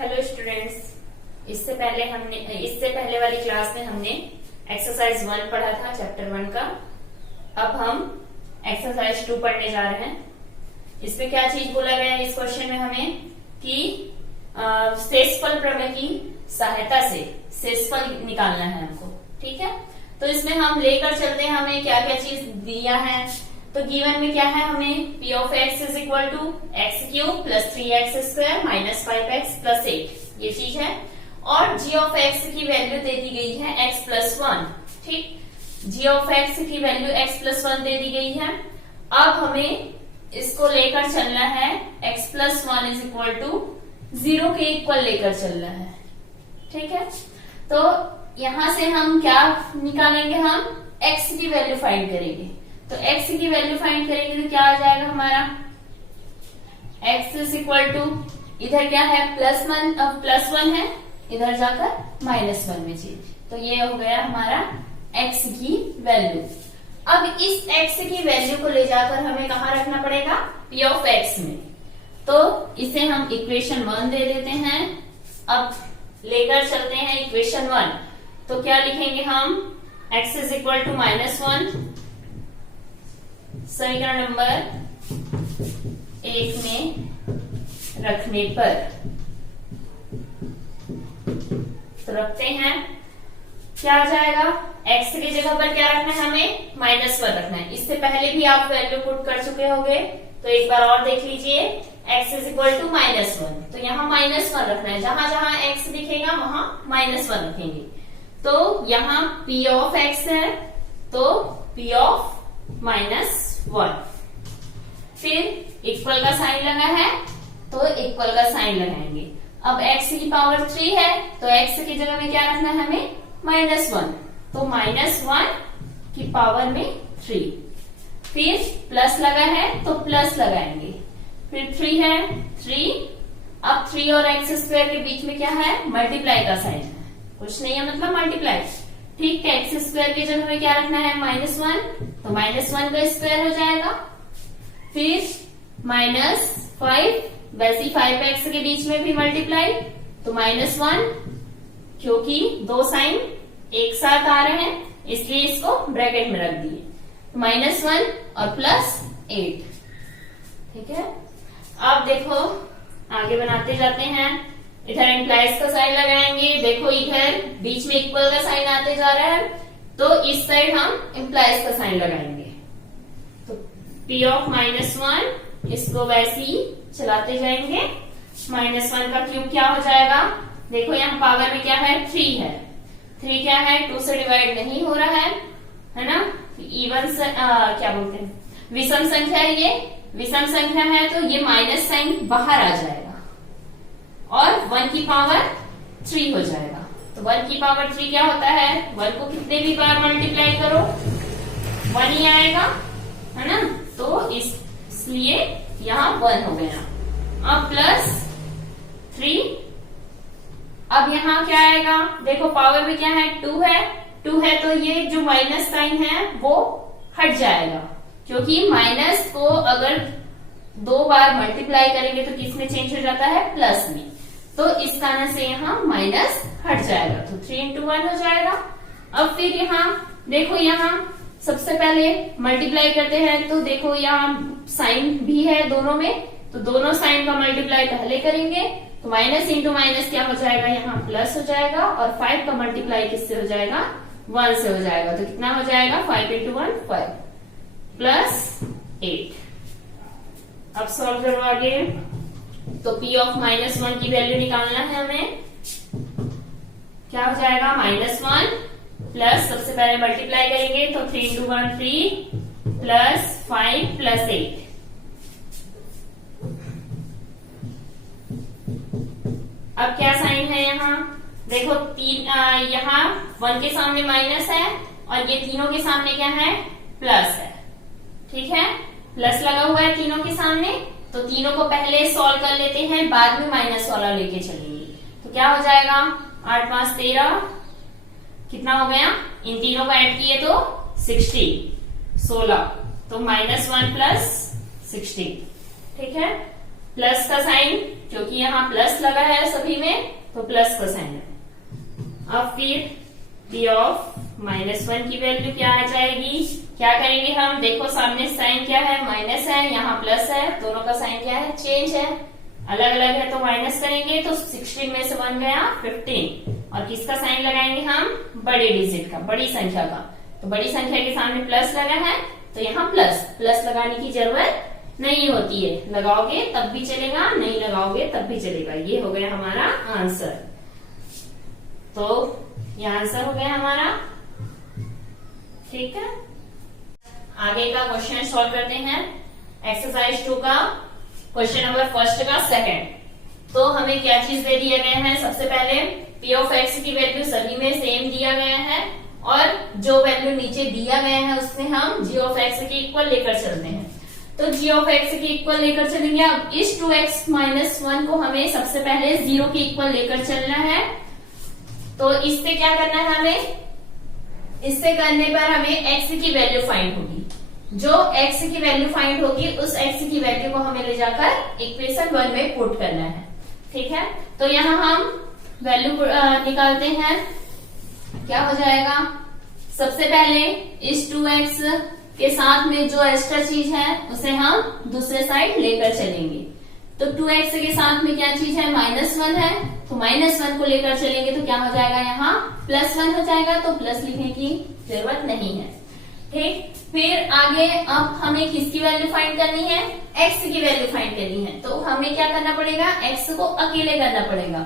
Hello students, इससे पहले वाली क्लास में हमने एक्सरसाइज 1 पढ़ा था, चैप्टर 1 का। अब हम एक्सरसाइज 2 पढ़ने जा रहे हैं। इसमें क्या चीज बोला गया है इस क्वेश्चन में हमें कि शेषफल प्रमेय की सहायता से शेषफल निकालना है हमको। ठीक है, तो इसमें हम लेकर चलते हैं हमें क्या क्या चीज दिया है। तो गिवन में क्या है, हमें p of x is equal to x cube plus 3x square minus 5x plus 8 ये चीज है। और g ऑफ x की वैल्यू दे दी गई है x प्लस 1। ठीक, g ऑफ x की वैल्यू x प्लस 1 दे दी गई है। अब हमें इसको लेकर चलना है x plus 1 is equal to 0 के इक्वल लेकर चलना है। ठीक है, तो यहां से हम क्या निकालेंगे, हम x की वैल्यू फाइंड करेंगे। तो x की वैल्यू फाइंड करेंगे तो क्या आ जाएगा हमारा, x इज इक्वल टू, इधर क्या है प्लस 1 है, इधर जाकर माइनस 1 में चेंज। तो ये हो गया हमारा x की वैल्यू। अब इस x की वैल्यू को ले जाकर हमें कहाँ रखना पड़ेगा, p ऑफ x में। तो इसे हम इक्वेशन 1 दे देते हैं। अब लेकर चलते हैं इक्वेशन 1। तो क्या लिखेंगे हम, x इज इक्वल टू -1 समीकरण नंबर 1 में रखने पर। तो रखते हैं, क्या आ जाएगा, x की जगह पर क्या रखना है हमें, -1 रखना है। इससे पहले भी आप वैल्यू पुट कर चुके होंगे, तो एक बार और देख लीजिए। x इज इक्वल टू -1, तो यहाँ -1 रखना है। जहां जहां x दिखेगा वहां -1 रखेंगे। तो यहाँ p ऑफ x है, तो p ऑफ -1। फिर इक्वल का साइन लगा है, तो इक्वल का साइन लगाएंगे। अब x की पावर 3 है, तो x की जगह में क्या रखना है हमें, -1। तो -1 की पावर में 3। फिर प्लस लगा है, तो प्लस लगाएंगे। फिर 3 है, 3। अब 3 और x स्क्वायर के बीच में क्या है, मल्टीप्लाई का साइन है, कुछ नहीं है मतलब मल्टीप्लाई। ठीक है, एक्स स्क्वायर की जगह में क्या रखना है, -1, तो -1 का स्क्वायर हो जाएगा। फिर -5, वैसे 5x के बीच में भी मल्टीप्लाई, तो -1, क्योंकि दो साइन एक साथ आ रहे हैं इसलिए इसको ब्रैकेट में रख दिए। -1 और +8। ठीक है, अब देखो आगे बनाते जाते हैं। इधर एम्प्लाइज का साइन लगाएंगे। देखो इधर बीच में इक्वल का साइन आते जा रहा है, तो इस साइड हम एम्प्लाइज का साइन लगाएंगे। तो p ऑफ -1 इसको वैसे ही चलाते जाएंगे। -1 का क्यूब क्या हो जाएगा, देखो यहाँ पावर में क्या है, 3 है। 3 क्या है, 2 से डिवाइड नहीं हो रहा है ना। इवन क्या बोलते हैं, विषम संख्या है। ये विषम संख्या है तो ये माइनस साइन बाहर आ जाएगा और 1 की पावर 3 हो जाएगा। तो 1 की पावर 3 क्या होता है, 1 को कितने भी बार मल्टीप्लाई करो 1 ही आएगा, है ना। तो इसलिए यहाँ 1 हो गया। अब +3। अब यहाँ क्या आएगा, देखो पावर में क्या है, 2 है। 2 है तो ये जो माइनस साइन है वो हट जाएगा, क्योंकि माइनस को अगर 2 बार मल्टीप्लाई करेंगे तो किस में चेंज हो जाता है, प्लस में। तो इस कारण से यहाँ माइनस हट जाएगा, तो 3 × 1 हो जाएगा। अब फिर यहाँ देखो, यहाँ सबसे पहले मल्टीप्लाई करते हैं तो देखो यहाँ साइन भी है दोनों में, तो दोनों साइन का मल्टीप्लाई पहले करेंगे। तो माइनस इंटू माइनस क्या हो जाएगा, यहाँ प्लस हो जाएगा। और 5 का मल्टीप्लाई किससे हो जाएगा, 1 से हो जाएगा। तो कितना हो जाएगा, 5 × 1 5 +8। अब सॉल्व करो आगे। तो p ऑफ -1 की वैल्यू निकालना है हमें। क्या हो जाएगा, -1 प्लस, सबसे पहले मल्टीप्लाई करेंगे तो 3 × 1 3 प्लस 5 प्लस 8। अब क्या साइन है यहाँ, देखो 3, यहाँ 1 के सामने माइनस है और ये तीनों के सामने क्या है, प्लस है। ठीक है, प्लस लगा हुआ है तीनों के सामने, तो तीनों को पहले सॉल्व कर लेते हैं, बाद में माइनस वाला लेके चलेंगे। तो क्या हो जाएगा, 8 × 5 13, कितना हो गया, इन तीनों को ऐड किए तो 16। तो -1 + 16। ठीक है, प्लस का साइन क्योंकि यहाँ प्लस लगा है सभी में, तो प्लस का साइन है। अब फिर p ऑफ -1 की वैल्यू क्या आ जाएगी, क्या करेंगे हम, देखो सामने साइन क्या है, माइनस है, यहाँ प्लस है, दोनों का साइन क्या है, चेंज है, अलग अलग है तो माइनस करेंगे, तो 16 में से बन गया 15, और किसका साइन लगाएंगे हम, बड़े डिजिट का, बड़ी संख्या का। तो बड़ी संख्या के सामने प्लस लगा है, तो यहाँ प्लस प्लस लगाने की जरूरत नहीं होती है, लगाओगे तब भी चलेगा, नहीं लगाओगे तब भी चलेगा। ये हो गया हमारा आंसर। तो ये आंसर हो गया हमारा, ठीक है। आगे का क्वेश्चन सॉल्व करते हैं, एक्सरसाइज 2 का क्वेश्चन नंबर फर्स्ट का सेकंड। तो हमें क्या चीज दे दिया गया है, सबसे पहले p ऑफ x की वैल्यू सभी में सेम दिया गया है, और जो वैल्यू नीचे दिया गया है उसमें हम g ऑफ x के इक्वल लेकर चलते हैं। तो g ऑफ x के इक्वल लेकर चलेंगे। अब इस 2x - 1 को हमें सबसे पहले 0 के इक्वल लेकर चलना है। तो इससे क्या करना है हमें, इससे करने पर हमें x की वैल्यू फाइंड होगी। जो x की वैल्यू फाइंड होगी उस x की वैल्यू को हमें ले जाकर इक्वेशन 1 में पुट करना है, ठीक है। तो यहाँ हम वैल्यू निकालते हैं, क्या हो जाएगा, सबसे पहले इस 2x के साथ में जो एक्स्ट्रा चीज है उसे हम दूसरे साइड लेकर चलेंगे। तो 2x के साथ में क्या चीज है, -1 है, तो -1 को लेकर चलेंगे तो क्या हो जाएगा, यहाँ +1 हो जाएगा, तो प्लस लिखने की जरूरत नहीं है, ठीक। फिर आगे अब हमें किसकी वैल्यू फाइंड करनी है, x की वैल्यू फाइंड करनी है। तो हमें क्या करना पड़ेगा, x को अकेले करना पड़ेगा।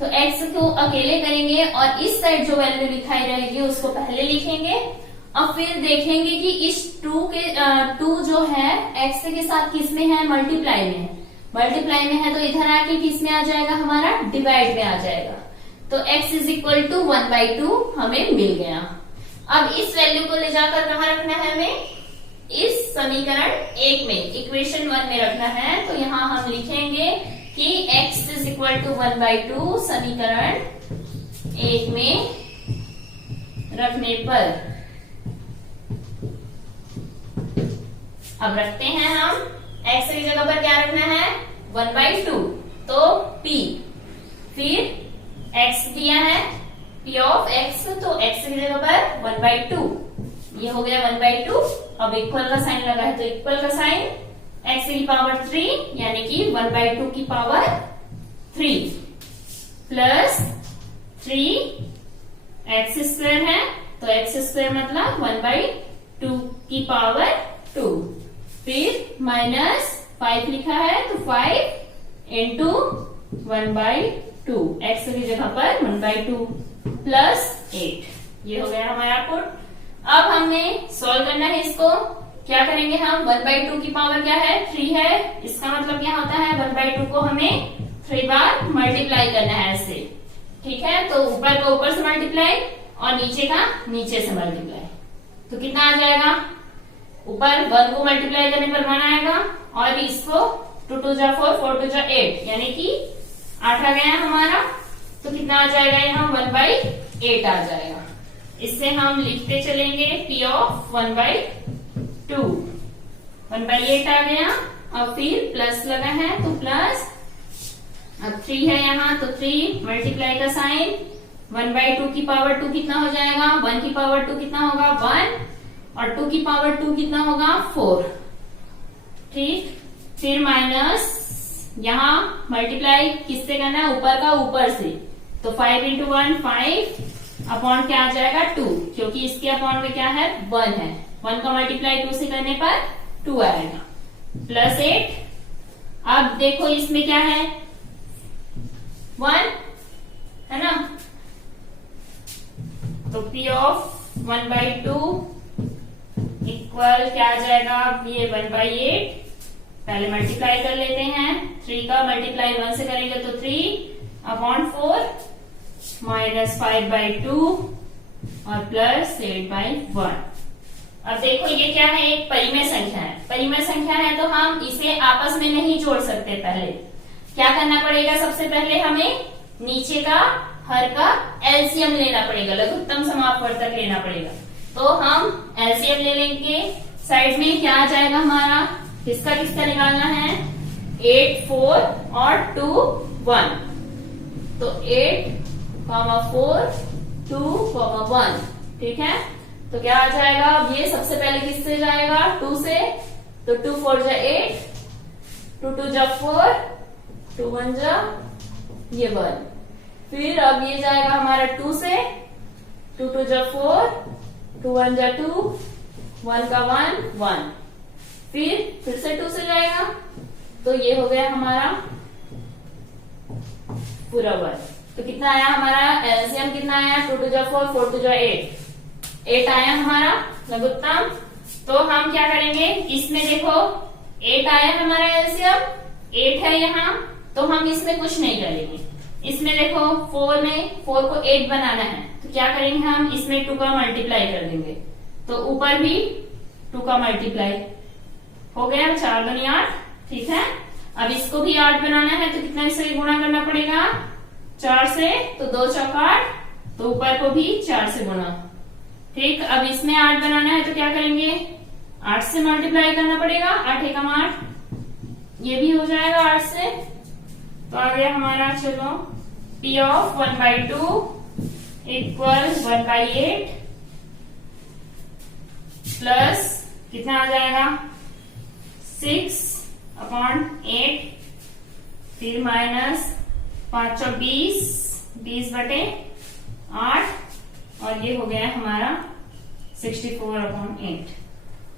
तो x को अकेले करेंगे और इस साइड जो वैल्यू लिखाई रहेगी उसको पहले लिखेंगे। अब फिर देखेंगे कि इस 2 जो है x के साथ किस में है, मल्टीप्लाई में है, मल्टीप्लाई में है, तो इधर आके किस में आ जाएगा, हमारा डिवाइड में आ जाएगा। तो x = 1/2 हमें मिल गया। अब इस वैल्यू को ले जाकर कहाँ रखना है हमें, इस समीकरण 1 में, इक्वेशन 1 में रखना है। तो यहाँ हम लिखेंगे कि x = 1/2 समीकरण 1 में रखने पर, अब रखते हैं हम x की जगह पर क्या रखना है, 1/2, तो p, फिर x दिया है p ऑफ x, तो x की जगह पर 1/2, ये हो गया 1/2। अब इक्वल का साइन लगा है तो इक्वल का साइन, x की पावर 3 यानी कि 1/2 की पावर 3 प्लस 3x² है, तो x² मतलब 1/2 की पावर 2, फिर -5 लिखा है तो 5 into 1/2, x की जगह पर 1/2 प्लस 8, ये हो गया हमारा पुट। अब हमने सॉल्व करना है इसको, क्या करेंगे हम, 1/2 की पावर क्या है, 3 है, इसका मतलब क्या होता है 1/2 को हमें 3 बार मल्टीप्लाई करना है ऐसे, ठीक है। तो ऊपर का ऊपर से मल्टीप्लाई और नीचे का नीचे से मल्टीप्लाई, तो कितना आ जाएगा, ऊपर 1 को मल्टीप्लाई करने पर 1 आएगा, और इसको 2 2 जा 4, 4 2 जा 8 यानी कि 8 आ गया हमारा। तो कितना आ जाएगा, यहाँ 1/8 आ जाएगा। इससे हम लिखते चलेंगे p ऑफ 1/2, 1/8 आ गया। अब फिर प्लस लगा है तो प्लस, अब 3 है यहाँ तो 3 मल्टीप्लाई का साइन, 1/2 की पावर 2 कितना हो जाएगा, 1 की पावर 2 कितना होगा 1, और 2 की पावर 2 कितना होगा 4, ठीक। फिर माइनस, यहाँ मल्टीप्लाई किससे करना है, ऊपर का ऊपर से, तो 5 into 1 5 अपॉन क्या आ जाएगा 2, क्योंकि इसके अपॉन में क्या है 1 है, 1 का मल्टीप्लाई 2 से करने पर 2 आएगा, प्लस 8। अब देखो इसमें क्या है 1 है ना, तो p ऑफ 1/2 इक्वल क्या आ जाएगा, ये 1/8, पहले मल्टीप्लाई कर लेते हैं, 3 का मल्टीप्लाई 1 से करेंगे तो 3 अपॉन 4 -5/2 और प्लस 8/1। अब देखो ये क्या है, एक परिमेय संख्या है, परिमेय संख्या है तो हम इसे आपस में नहीं जोड़ सकते। पहले क्या करना पड़ेगा, सबसे पहले हमें नीचे का हर का एलसीएम लेना पड़ेगा, लघुत्तम समापवर्तक लेना पड़ेगा। तो हम एलसीएम ले लेंगे, साइड में क्या आ जाएगा हमारा, किसका किसका निकालना है, 8 4 और 2 1, तो 8 4 2 1, ठीक है। तो क्या आ जाएगा, अब ये सबसे पहले किससे जाएगा, 2 से, तो 2 4 जा 8, 2 2 जा 4, 2 1 जा ये 1, फिर अब ये जाएगा हमारा 2 से, 2 2 जा 4, 2 1 जा 2, 1 का 1 1, फिर से 2 से जाएगा, तो ये हो गया हमारा पूरा 1। तो कितना आया हमारा एलसीएम, कितना आया, 2 2 जा 4, 4 2 जा 8 आया हमारा लघुत्तम। तो हम क्या करेंगे, इसमें देखो 8 आया हमारा एलसीएम, 8 है यहाँ, तो हम इसमें कुछ नहीं करेंगे। इसमें देखो 4 में 4 को 8 बनाना है, तो क्या करेंगे हम, इसमें 2 का मल्टीप्लाई कर देंगे, तो ऊपर भी 2 का मल्टीप्लाई हो गया, 4 दूनी 8, ठीक है। अब इसको भी 8 बनाना है, तो कितना से गुणा करना पड़ेगा, 4 से, तो 2 चौक 8, तो ऊपर को भी 4 से गुणा, ठीक। अब इसमें 8 बनाना है, तो क्या करेंगे, 8 से मल्टीप्लाई करना पड़ेगा, 8 एकम 8, ये भी हो जाएगा 8 से। तो आ गया हमारा, चलो P ऑफ 1/2 इक्वल 1/8 प्लस कितना आ जाएगा, 6/8, फिर माइनस 5 20, 20/8, और ये हो गया हमारा 64/8,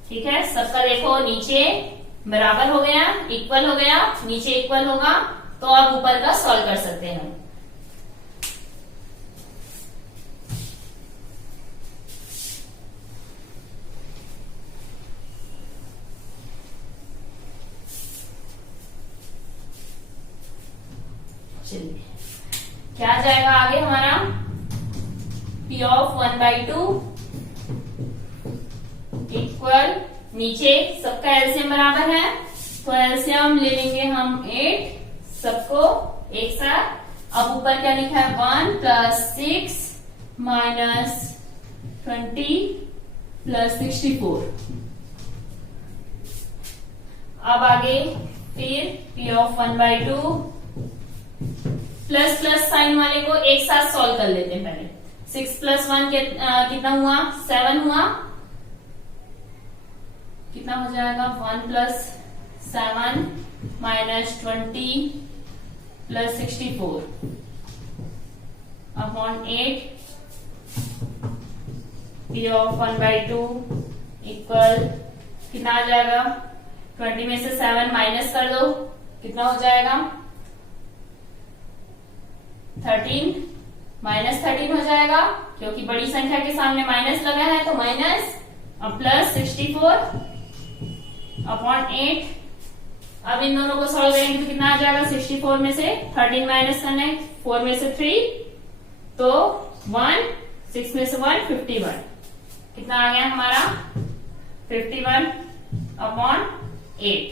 ठीक है। सबका देखो नीचे बराबर हो गया, इक्वल हो गया, नीचे इक्वल होगा, तो आप ऊपर का सॉल्व कर सकते हैं। चलिए क्या आ जाएगा आगे हमारा, P ऑफ 1/2 इक्वल, नीचे सबका एलसीएम बराबर है, तो एलसीएम ले लेंगे हम 8 सबको एक साथ। अब ऊपर क्या लिखा है, 1 प्लस 6 माइनस 20 प्लस 64। अब आगे फिर P of 1/2 plus plus sign वाले को एक साथ सॉल्व कर लेते हैं पहले। 6 प्लस 1 कितना हुआ, 7 हुआ, कितना हो जाएगा, 1 plus 7 minus 20 plus 64 upon 8, P of 1/2 equal कितना आ जाएगा, 20 में से 7 माइनस कर दो, कितना हो जाएगा, 13, माइनस 13 हो जाएगा, क्योंकि बड़ी संख्या के सामने माइनस लगा है, तो माइनस, अब प्लस 64 अपॉन 8। अब इन दोनों को सॉल्व करेंगे तो कितना आ जाएगा, 64 में से 13 माइनस करना है, 4 में से 3, तो 1, 6 में से 1, 51, कितना आ गया हमारा, 51 अपॉन 8,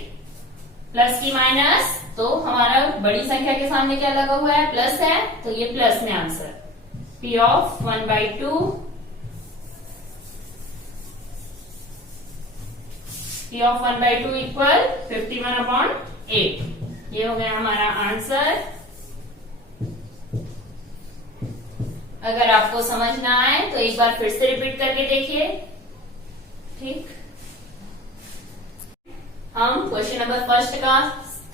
प्लस की माइनस, तो हमारा बड़ी संख्या के सामने क्या लगा हुआ है, प्लस है, तो ये प्लस में answer, P of 1/2 P of 1/2 equal 51/8, ये हो गया हमारा आंसर। अगर आपको समझ ना आए तो एक बार फिर से रिपीट करके देखिए, ठीक। हम क्वेश्चन नंबर फर्स्ट का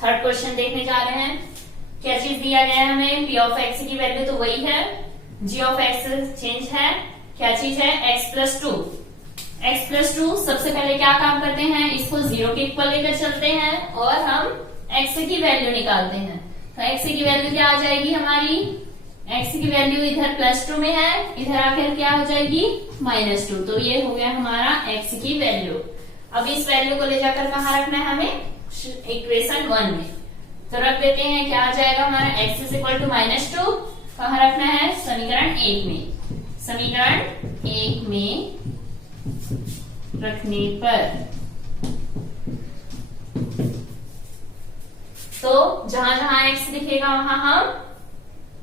थर्ड क्वेश्चन देखने जा रहे हैं। क्या चीज दिया गया है हमें, P ऑफ x की वैल्यू तो वही है, G ऑफ x चेंज है, क्या चीज है, x प्लस 2। x प्लस 2 सबसे पहले क्या काम करते हैं, इसको 0 के इक्वल लेकर चलते हैं और हम x की वैल्यू निकालते हैं। तो x की वैल्यू क्या आ जाएगी हमारी, x की वैल्यू इधर प्लस 2 में है, इधर आकर क्या हो जाएगी, -2, तो ये हो गया हमारा x की वैल्यू। अब इस वैल्यू को ले जाकर कहाँ रखना है हमें, इक्वेशन 1 में, तो रख देते हैं, क्या आ जाएगा हमारा x इज इक्वल टू -2, कहाँ रखना है, समीकरण 1 में। समीकरण 1 में रखने पर तो जहां जहां x दिखेगा वहां हम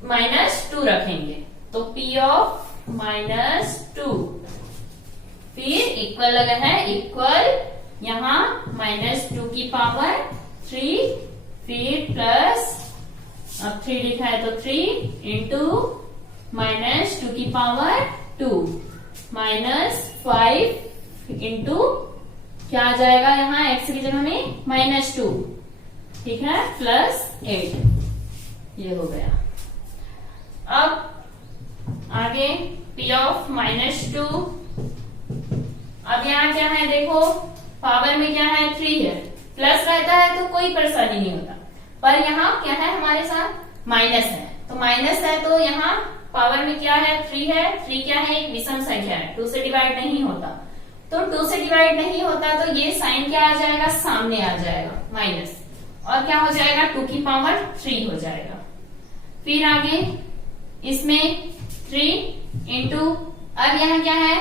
-2 रखेंगे, तो P ऑफ -2, फिर इक्वल लगा है, इक्वल यहाँ -2 की पावर 3 फिर प्लस, अब 3 लिखा है तो 3 इंटू माइनस 2 की पावर 2 माइनस 5 इंटू क्या आ जाएगा यहाँ x की जगह में -2, ठीक है, प्लस 8। ये हो गया। अब आगे p ऑफ -2। अब यहाँ क्या है देखो, पावर में क्या है 3 है, प्लस रहता है तो कोई परेशानी नहीं होता, पर यहाँ क्या है हमारे साथ माइनस है, तो माइनस है तो यहाँ पावर में क्या है 3 है। 3 क्या है, एक विषम संख्या है, 2 से डिवाइड नहीं होता, तो 2 से डिवाइड नहीं होता तो ये साइन क्या आ जाएगा, सामने आ जाएगा माइनस, और क्या हो जाएगा 2 की पावर 3 हो जाएगा। फिर आगे इसमें 3 इंटू, अब यहाँ क्या है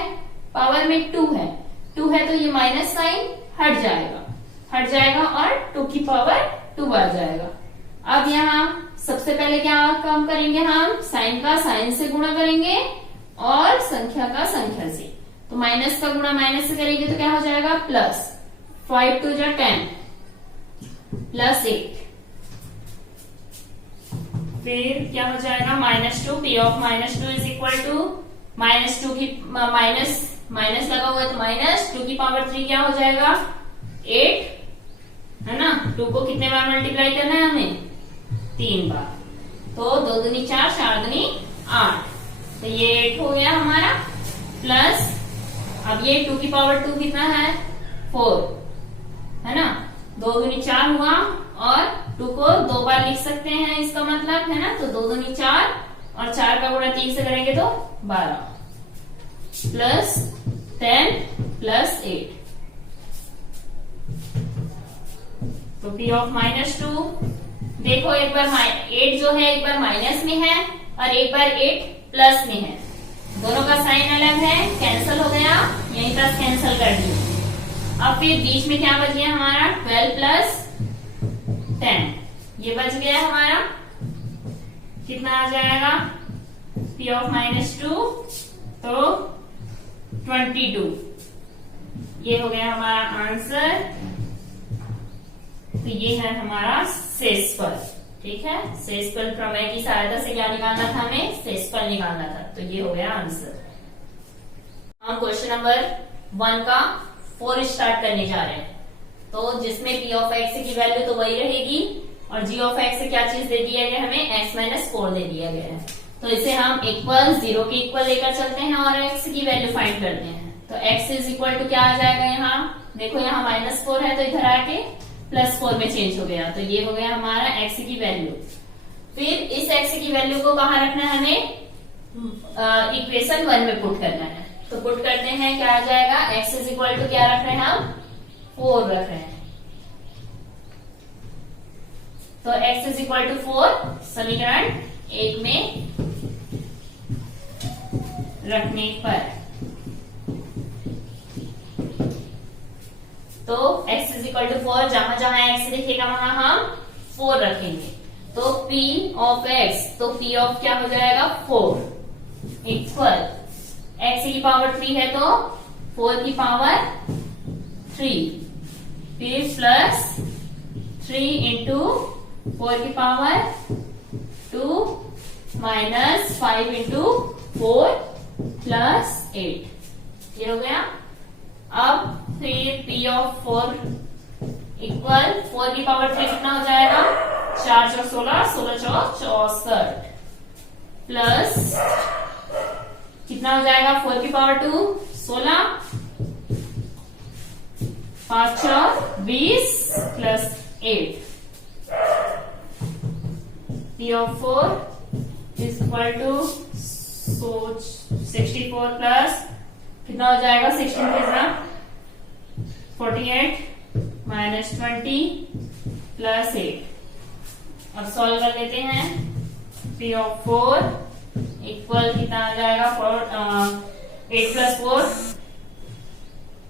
पावर में 2 है, 2 है तो ये माइनस साइन हट जाएगा और 2 की पावर 2 आ जाएगा। अब यहाँ सबसे पहले क्या काम करेंगे, हम साइन का साइन से गुणा करेंगे और संख्या का संख्या से, तो माइनस का गुणा माइनस से करेंगे तो क्या हो जाएगा प्लस 5 2 जा 10 प्लस 8। फिर क्या हो जाएगा -2, p of -2 is equal to -2 की माइनस लगा हुआ है तो -2 की पावर 3 क्या हो जाएगा 8, है ना। 2 को कितने बार मल्टीप्लाई करना है हमें, 3 बार, तो 2 दूनी 4 4 दूनी 8, तो ये 8 हो गया हमारा। प्लस अब ये 2 की पावर 2 कितना है 4, है ना, 2 दूनी 4 हुआ, और 2 को 2 बार लिख सकते हैं इसका मतलब, है ना, तो 2 दूनी 4 और 4 का गुणा 3 से करेंगे तो 12 प्लस 10 प्लस 8, तो p ऑफ -2 देखो, एक बार 8 जो है एक बार माइनस में है और एक बार 8 प्लस में है, दोनों का साइन अलग है, कैंसिल हो गया, यहीं तक कैंसिल कर दिया। अब फिर बीच में क्या बच गया हमारा 12 प्लस 10, ये बच गया हमारा, कितना आ जाएगा p ऑफ -2 तो 22, ये हो गया हमारा आंसर। तो ये है हमारा शेषफल, ठीक है, शेषफल प्रमेय की सहायता से क्या निकालना था हमें, शेषफल निकालना था, तो ये हो गया आंसर। हम क्वेश्चन नंबर 1 का 4 स्टार्ट करने जा रहे हैं, तो जिसमें p ऑफ x की वैल्यू तो वही रहेगी और g ऑफ x से क्या चीज दे दिया गया हमें, x - 4 दे दिया गया है, तो इसे हम इक्वल 0 के इक्वल लेकर चलते हैं और x की वैल्यू फाइंड करते हैं। तो x इज इक्वल टू क्या आ जाएगा, यहाँ देखो यहाँ -4 है तो इधर आके +4 में चेंज हो गया, तो ये हो गया हमारा x की वैल्यू। फिर इस x की वैल्यू को कहाँ रखना है हमें, इक्वेशन 1 में पुट करना है, तो पुट करते हैं, क्या आ जाएगा x इज इक्वल टू क्या रख रहे हैं हम 4 रख रहे हैं, तो x इज इक्वल टू 4 समीकरण 1 में रखने पर, तो x इज इक्वल टू 4, जहां जहां x लिखेगा वहां हम 4 रखेंगे, तो p ऑफ x, तो p ऑफ क्या हो जाएगा 4 इक्वल x की पावर 3 है तो 4 की पावर 3, फिर प्लस 3 इंटू 4 की पावर 2 माइनस 5 इंटू 4 प्लस 8, ये हो गया। अब फिर p ऑफ 4 इक्वल 4 की पावर 3 कितना हो जाएगा 4 4 16 16 64 प्लस कितना हो जाएगा 4 की power 2 16 5 6 20 plus 8, p of 4 is equal to 64 plus कितना हो जाएगा 16 48 -20 प्लस 8। अब सॉल्व कर लेते हैं, p ऑफ 4 इक्वल कितना आ जाएगा 8 प्लस 4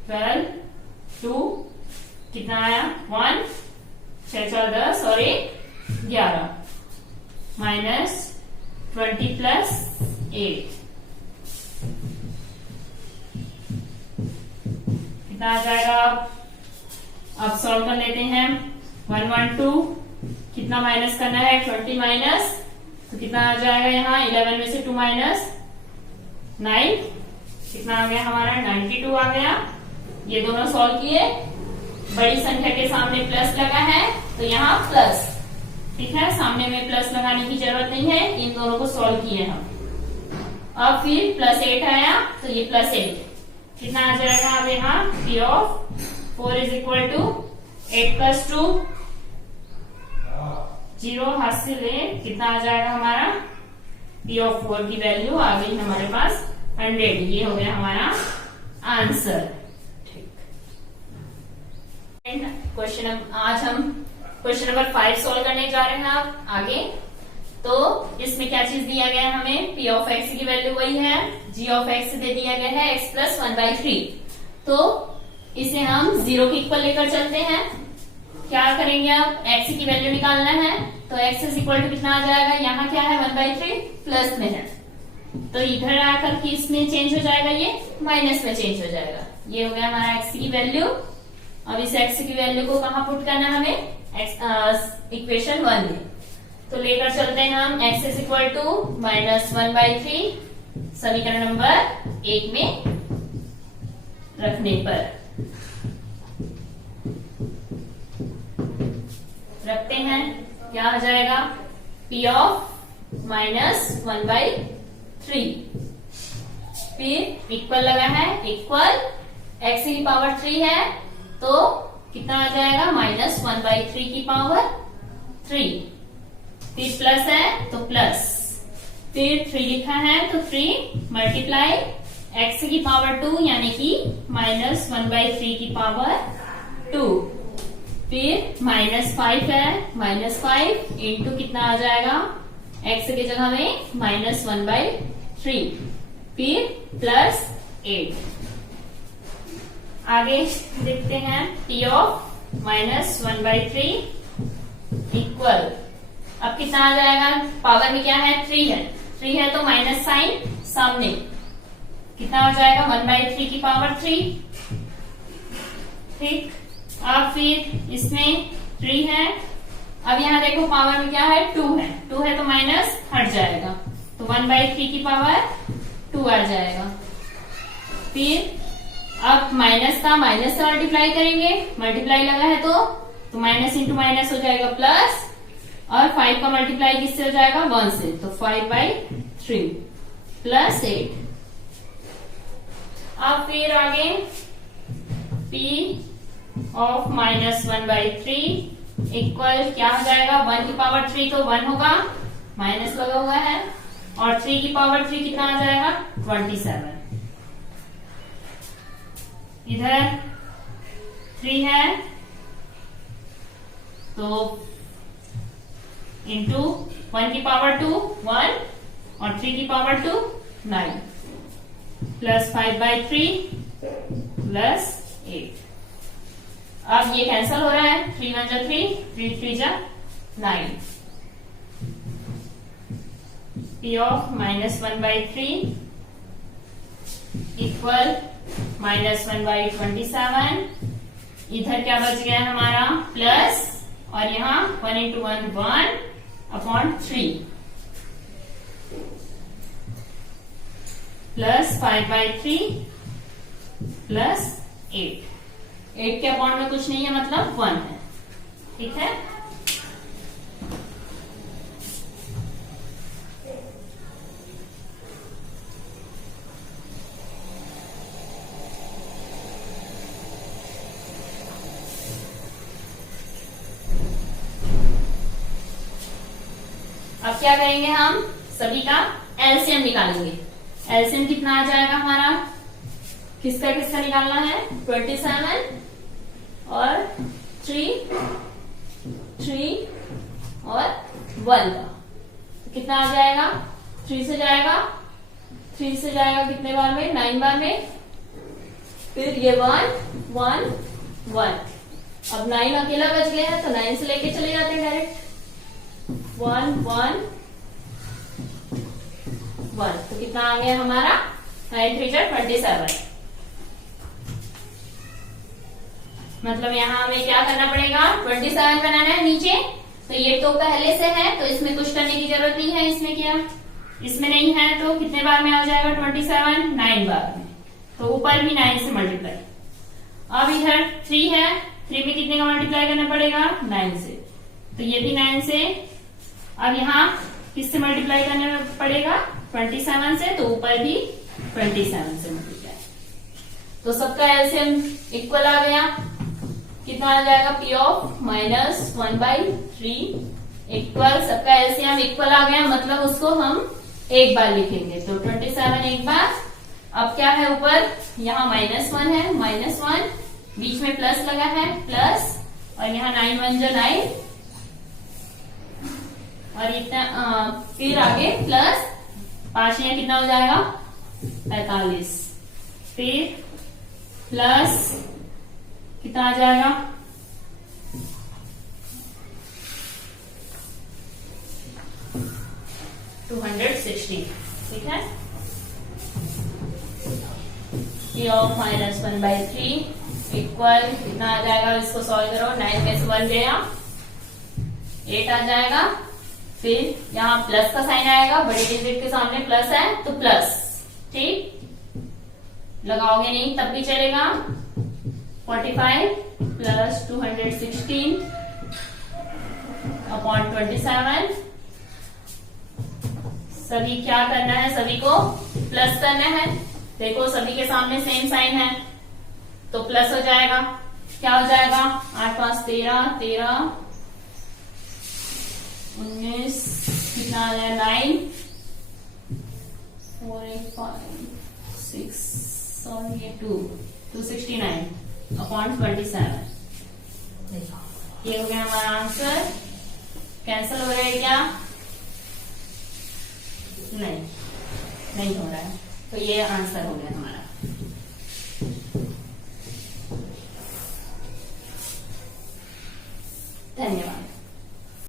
12 2 कितना आया 1 6 4 10 और 1 11 -20 प्लस 8 कितना आ जाएगा। अब सॉल्व कर लेते हैं 1 1 2 कितना माइनस करना है, 20 माइनस, तो कितना आ जाएगा यहाँ 11 में से 2 माइनस 9, कितना आ गया हमारा 92 आ गया। ये दोनों सॉल्व किए, बड़ी संख्या के सामने प्लस लगा है तो यहाँ प्लस, ठीक है, सामने में प्लस लगाने की जरूरत नहीं है, इन दोनों को सॉल्व किए हम। अब फिर +8 आया तो ये +8 कितना आ जाएगा अब यहाँ P of 4 is equal to 8 + 2 0 हाथ से ले, कितना आ जाएगा हमारा P ऑफ 4 की वैल्यू आ गई हमारे पास 100। ये हो गया हमारा आंसर। क्वेश्चन, आज हम क्वेश्चन नंबर 5 सॉल्व करने जा रहे हैं। आप आगे तो इसमें क्या चीज दिया गया है हमें, P ऑफ x की वैल्यू वही है, G ऑफ x दे दिया गया है x + 1/3। तो इसे हम 0 के इक्वल लेकर चलते हैं। क्या करेंगे, अब x की वैल्यू निकालना है तो x इज इक्वल टू कितना आ जाएगा, यहाँ क्या है 1/3 प्लस में है, तो इधर आकर के इसमें चेंज हो जाएगा, ये माइनस में चेंज हो जाएगा। ये हो गया हमारा x की वैल्यू। अब इस x की वैल्यू को कहाँ पुट करना है हमें, इक्वेशन 1 में, तो लेकर चलते हैं हम x इज इक्वल टू -1/3 समीकरण नंबर 1 में रखने पर रखते हैं, क्या आ जाएगा P ऑफ -1/3, फिर इक्वल लगा है, इक्वल x की पावर 3 है तो कितना आ जाएगा -1/3 की पावर 3, फिर प्लस है तो प्लस, फिर 3 लिखा है तो 3 मल्टीप्लाई x की पावर 2 यानी कि -1/3 की पावर 2, फिर -5 है, -5 इंटू कितना आ जाएगा x की जगह में -1/3, फिर +8। आगे देखते हैं P ऑफ -1/3 इक्वल, अब कितना आ जाएगा, पावर में क्या है 3 है तो माइनस साइन सामने, कितना आ जाएगा 1/3 की पावर 3, ठीक। अब फिर इसमें 3 है, अब यहाँ देखो पावर में क्या है 2 है तो माइनस हट जाएगा, तो 1/3 की पावर 2 आ जाएगा। फिर अब माइनस का माइनस से मल्टीप्लाई करेंगे, मल्टीप्लाई लगा है तो माइनस इंटू माइनस हो जाएगा प्लस, और 5 का मल्टीप्लाई किससे हो जाएगा 1 से, तो 5/3 +8। अब फिर आगे P ऑफ -1/3 इक्वल क्या हो जाएगा, 1 की पावर 3 तो 1 होगा, माइनस लगा हुआ है, और 3 की पावर 3 कितना आ जाएगा 27, इधर 3 है तो इंटू 1 की पावर 2 1 और 3 की पावर 2 9 प्लस 5/3 +8। अब ये कैंसल हो रहा है, 3 1 जा 3, 3 3 जा 9। P ऑफ -1/3 इक्वल -1/27, इधर क्या बच गया हमारा प्लस, और यहाँ 1 इंटू 1 1/3 प्लस 5/3 +8। 8 के अपॉन में कुछ नहीं है, मतलब 1 है, ठीक है। अब क्या करेंगे, हम सभी का एलसीएम निकालेंगे। एलसीएम कितना आ जाएगा हमारा, किसका निकालना है, 27 और 3 और 1 का, तो कितना आ जाएगा, 3 से जाएगा कितने बार में, 9 बार में, फिर ये 1 1 1, अब 9 अकेला बच गया है तो 9 से लेके चले जाते हैं डायरेक्ट, 1 1 1, तो कितना आ गया हमारा 9 3 27। मतलब यहाँ हमें क्या करना पड़ेगा, 27 बनाना है नीचे, तो तो ये तो पहले से है तो इसमें कुछ करने की जरूरत नहीं है। इसमें क्या, इसमें नहीं है तो कितने बार में आ जाएगा 27, 9 बार में, तो ऊपर भी 9 से मल्टीप्लाई। अब इधर 3 है, 3 में कितने का मल्टीप्लाई करना पड़ेगा 9 से, तो ये भी 9 से। अब यहाँ किससे मल्टीप्लाई करना पड़ेगा 27 से, तो ऊपर भी 27 से मल्टीप्लाई। तो सबका एलसीएम इक्वल आ गया, कितना आ जाएगा P ऑफ -1/3 इक्वल, सबका एलसीएम इक्वल आ गया, मतलब उसको हम एक बार लिखेंगे। तो 27 एक बार। अब क्या है ऊपर, यहाँ -1 है, -1 बीच में प्लस लगा है, प्लस, और यहाँ 9 1 जो 9, और इतना फिर आगे प्लस 5 यहाँ कितना हो जाएगा 45, फिर प्लस कितना आ जाएगा 260, ठीक है। P ऑफ -1/3 इक्वल कितना आ जाएगा, इसको सॉल्व करो, 9 में से 1 गया 8 आ जाएगा, फिर यहाँ प्लस का साइन आएगा, बड़े डिजिट के सामने प्लस है तो प्लस, ठीक, लगाओगे नहीं तब भी चलेगा। 45 प्लस 216 अपॉन 27, सभी क्या करना है, सभी को प्लस करना है। देखो सभी के सामने सेम साइन है तो प्लस हो जाएगा, क्या हो जाएगा 8 5 13, 13 19, कितना आ जाएगा 9 4 8 5 6 सॉरी 269 अपॉन 27। ये हो गया हमारा आंसर। कैंसिल हो रहा है क्या, नहीं हो रहा है, तो ये आंसर हो गया हमारा। धन्यवाद।